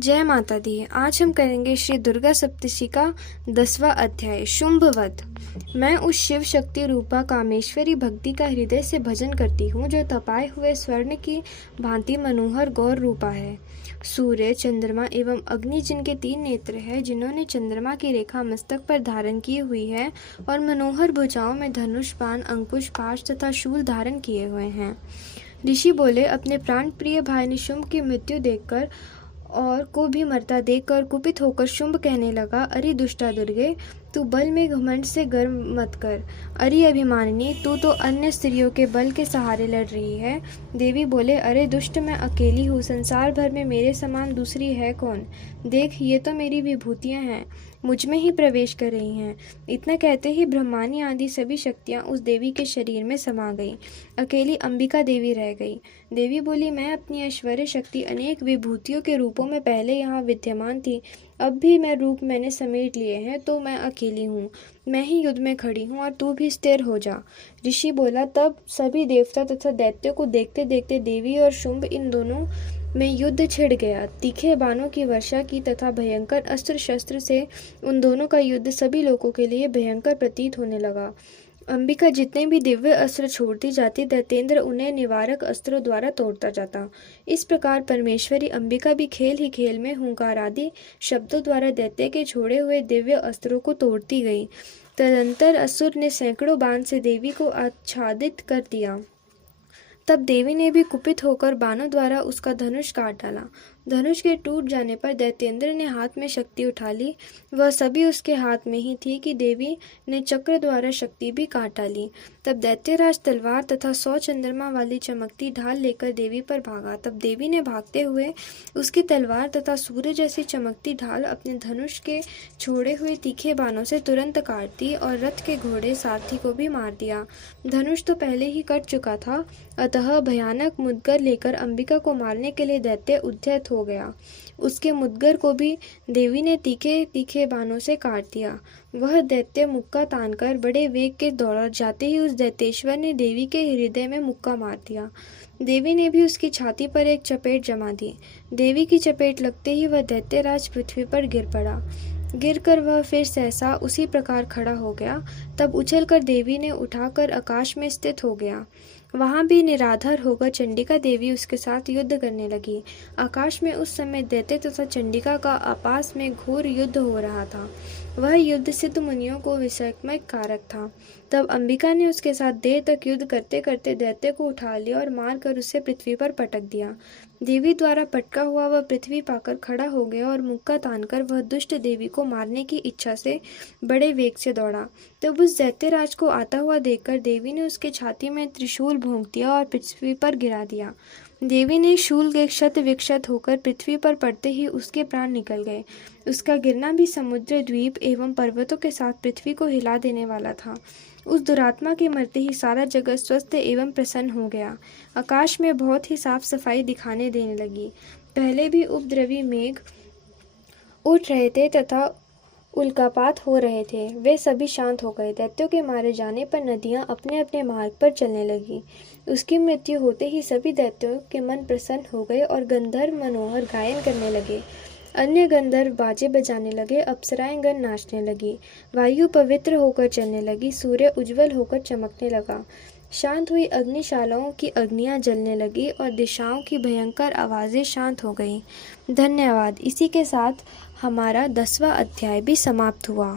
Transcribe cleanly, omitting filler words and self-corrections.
जय माता दी। आज हम करेंगे श्री दुर्गा सप्तशती का 10वां अध्याय शुंभवध। मैं उस शिव शक्ति रूपा कामेश्वरी भक्ति का हृदय से भजन करती हूँ जो तपाए हुए स्वर्ण की भांति मनोहर गौर रूपा है। सूर्य, चंद्रमा एवं अग्नि जिनके 3 नेत्र हैं, जिन्होंने चंद्रमा की रेखा मस्तक पर धारण की हुई है और मनोहर भुजाओं में धनुष, बाण, अंकुश, पाश तथा शूल धारण किए हुए हैं। ऋषि बोले, अपने प्राण प्रिय भाई निशुंभ की मृत्यु देखकर और को भी मरता देखकर कुपित होकर शुंभ कहने लगा, अरे दुष्टा दुर्गे, तू बल में घमंड से गर्व मत कर। अरे अभिमानिनी, तू तो अन्य स्त्रियों के बल के सहारे लड़ रही है। देवी बोले, अरे दुष्ट, मैं अकेली हूँ, संसार भर में मेरे समान दूसरी है कौन। देख, ये तो मेरी विभूतियाँ हैं, मुझ में ही प्रवेश कर रही हैं। इतना कहते ही ब्रह्मानी आदि सभी शक्तियाँ उस देवी के शरीर में समा गई। अकेली अंबिका देवी रह गई। देवी बोली, मैं अपनी ऐश्वर्य शक्ति अनेक विभूतियों के रूपों में पहले यहाँ विद्यमान थी, अब भी मैं रूप मैंने समेट लिए हैं, तो मैं अकेली हूँ, मैं ही युद्ध में खड़ी हूँ और तू भी स्थिर हो जा। ऋषि बोला, तब सभी देवता तथा दैत्यों को देखते देखते देवी और शुंभ इन दोनों में युद्ध छिड़ गया। तीखे बाणों की वर्षा की तथा भयंकर अस्त्र शस्त्र से उन दोनों का युद्ध सभी लोगों के लिए भयंकर प्रतीत होने लगा। अंबिका जितने भी दिव्य अस्त्र छोड़ती जाती, दैत्येंद्र उन्हें निवारक अस्त्रों द्वारा तोड़ता जाता। इस प्रकार परमेश्वरी अंबिका भी खेल ही खेल में हुंकार आदि शब्दों द्वारा दैत्य के छोड़े हुए दिव्य अस्त्रों को तोड़ती गई। तदंतर असुर ने सैकड़ों बाण से देवी को आच्छादित कर दिया। तब देवी ने भी कुपित होकर बाणों द्वारा उसका धनुष काट डाला। धनुष के टूट जाने पर दैत्येंद्र ने हाथ में शक्ति उठा ली। वह सभी उसके हाथ में ही थी कि देवी ने चक्र द्वारा शक्ति भी काट डाली। तब दैत्यराज तलवार तथा 100 चंद्रमा वाली चमकती ढाल लेकर देवी पर भागा। तब देवी ने भागते हुए उसकी तलवार तथा सूर्य जैसी चमकती ढाल अपने धनुष के छोड़े हुए तीखे बाणों से तुरंत काट दी और रथ के घोड़े सारथी को भी मार दिया। धनुष तो पहले ही कट चुका था, अतः भयानक मुद्गर लेकर अंबिका को मारने के लिए दैत्य उद्यत हो गया। उसके मुद्गर को भी देवी ने तीखे तीखे बाणों से काट दिया। वह दैत्य मुक्का तानकर बड़े वेग के दौड़ा जाते ही उस दैत्येश्वर ने देवी के हृदय में मुक्का मार दिया। देवी ने भी उसकी छाती पर एक चपेट जमा दी। देवी की चपेट लगते ही वह दैत्यराज पृथ्वी पर गिर पड़ा। गिरकर वह फिर सहसा उसी प्रकार खड़ा हो गया। तब उछलकर देवी ने उठाकर आकाश में स्थित हो गया। वहां भी निराधार होकर चंडिका देवी उसके साथ युद्ध करने लगी। आकाश में उस समय दैत्य तथा चंडिका का आपस में घोर युद्ध हो रहा था। वह युद्ध सिद्ध मुनियों को विस्मय कारक था। तब अंबिका ने उसके साथ देर तक युद्ध करते करते दैत्य को उठा लिया और मारकर उसे पृथ्वी पर पटक दिया। देवी द्वारा पटका हुआ वह पृथ्वी पाकर खड़ा हो गया और मुक्का तानकर वह दुष्ट देवी को मारने की इच्छा से बड़े वेग से दौड़ा। तब उस दैत्यराज को आता हुआ देखकर देवी ने उसके छाती में त्रिशूल भोंक दिया और पृथ्वी पर गिरा दिया। देवी ने शूल के क्षत विक्षत होकर पृथ्वी पर पड़ते ही उसके प्राण निकल गए। उसका गिरना भी समुद्र, द्वीप एवं पर्वतों के साथ पृथ्वी को हिला देने वाला था। उस दुरात्मा के मरते ही सारा जगत स्वस्थ एवं प्रसन्न हो गया। आकाश में बहुत ही साफ सफाई दिखाने देने लगी। पहले भी उपद्रवी मेघ उठ रहे थे तथा उल्कापात हो रहे थे, वे सभी शांत हो गए। दैत्यों के मारे जाने पर नदियां अपने अपने मार्ग पर चलने लगी। उसकी मृत्यु होते ही सभी दैत्यों के मन प्रसन्न हो गए और गंधर्व मनोहर गायन करने लगे। अन्य गंधर्व बाजे बजाने लगे, अप्सराएं गण नाचने लगी, वायु पवित्र होकर चलने लगी, सूर्य उज्जवल होकर चमकने लगा, शांत हुई अग्निशालाओं की अग्नियां जलने लगी और दिशाओं की भयंकर आवाज़ें शांत हो गईं। धन्यवाद। इसी के साथ हमारा 10वां अध्याय भी समाप्त हुआ।